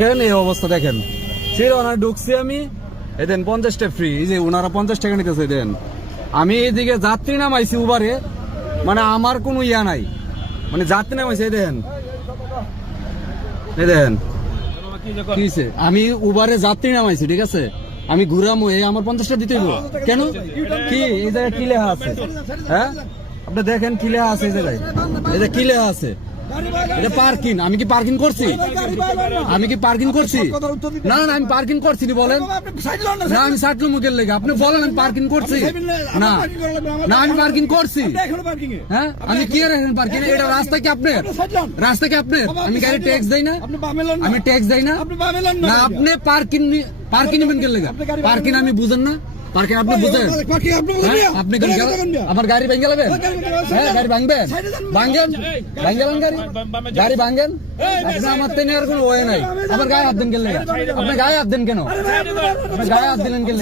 দেখেন এই অবস্থা দেখেন ঢুকছি আমি দেন 50টা ফ্রি, এই যে ওনারা 50 টাকা নিতেছে দেন। আমি এইদিকে যাত্রী নামাইছি উবারে, মানে আমার কোনো ইয়া নাই, মানে যাত্রী নামাইছি এই দেখেন কিছে, আমি উবারে যাত্রী নামাইছি ঠিক আছে, আমি ঘুরামো এই আমার 50টা দিতে হইব কেন? কি এই জায়গায় কি লেখা আছে? হ্যাঁ আপনি দেখেন কি লেখা আছে এই জায়গায়, এই যে কি লেখা আছে, এটা পার্কিং। আমি কি পার্কিং করছি? আমি কি পার্কিং করছি? না না আমি পার্কিং করছি নি বলেন না, আমি সাটলু মুখের লেগে আপনি বলেন আমি পার্কিং করছি না? না আমি পার্কিং করছি। হ্যাঁ আমি কি আর এখন পার্কিং? এটা রাস্তা কি আপনার? রাস্তা কি আপনার? আমি গাড়ি ট্যাক্স দেই না, আমি ট্যাক্স দেই না। না আপনি পার্কিং পার্কিং নেবেন কে লেগে? পার্কিং আমি বুঝেন না? পার্কিং আপনি বুঝেন? আপনি আমার গাড়ি ভেঙে যাবেন? হ্যাঁ গাড়ি ভাঙবেন, ভাঙেন ভাঙেন গাড়ি গাড়ি ভাঙেন। আপনি আমার তেনে আর কোনো ওয়ে নাই। আমার গায়ে হাত দেন কেন? আপনি গায়ে হাত দেন কেন? আপনি গায়ে হাত দিলেন কেন?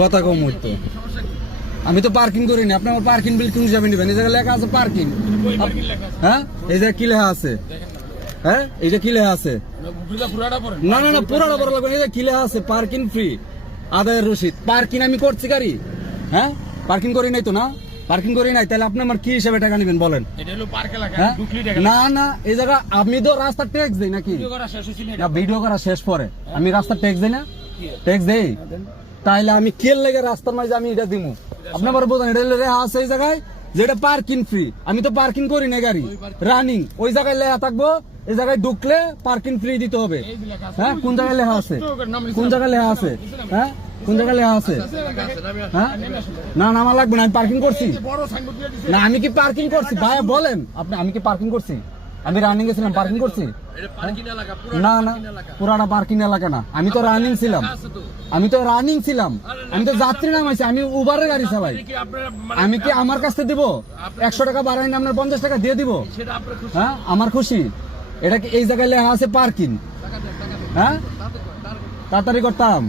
কথা কম হইতো। আমি তো পার্কিং করিনি, আপনি আমার পার্কিং বিল কোন হিসাবে নেবেন? এই জায়গায় লেখা আছে পার্কিং। হ্যাঁ এই জায়গায় কি লেখা আছে? হ্যাঁ এই যে কি লেখা আছে? না না না পুরাটা পড়া লাগবে। এই যে কি লেখা আছে? পার্কিং ফ্রি, আদায়ের রসিদ। পার্কিং আমি করছি গাড়ি? হ্যাঁ পার্কিং করি নাই তো। না পার্কিং করি নাই, তাহলে আপনি আমার কি হিসাবে টাকা নেবেন বলেন? না না এই জায়গা আমি তো রাস্তা ট্যাক্স দেই নাকি? না ভিডিও করা শেষ পরে আমি রাস্তা ট্যাক্স দেই না? ট্যাক্স দেই, তাইলে আমি কেল লেগে রাস্তার মাঝে আমি এটা দিমু? আপনি আবার বোঝেন এটা লেখা আছে এই জায়গায় যেটা পার্কিং ফ্রি। আমি তো পার্কিং করি না গাড়ি, রানিং। ওই জায়গায় লেখা থাকবো এই জায়গায় ঢুকলে পার্কিং ফ্রি দিতে হবে। হ্যাঁ কোন জায়গায় লেখা আছে? কোন জায়গায় লেখা আছে? হ্যাঁ কোন জায়গায় লেখা আছে? হ্যাঁ না না আমার লাগবে না, আমি পার্কিং করছি না। আমি কি পার্কিং করছি ভাই বলেন আপনি? আমি কি পার্কিং করছি? আমি রানিং গেছিলাম, পার্কিং করছি? না না পুরাটা পার্কিং এলাকা না, আমি তো রানিং ছিলাম। আমি তো রানিং ছিলাম, আমি তো যাত্রী নামাইছি, আমি উবারের গাড়ি চালাই। আমি কি আমার কাছ থেকে দিব 100 টাকা বাড়াই না আপনার 50 টাকা দিয়ে দিব? হ্যাঁ আমার খুশি। এটা কি এই জায়গায় লেখা আছে পার্কিং? হ্যাঁ তাড়াতাড়ি করতাম।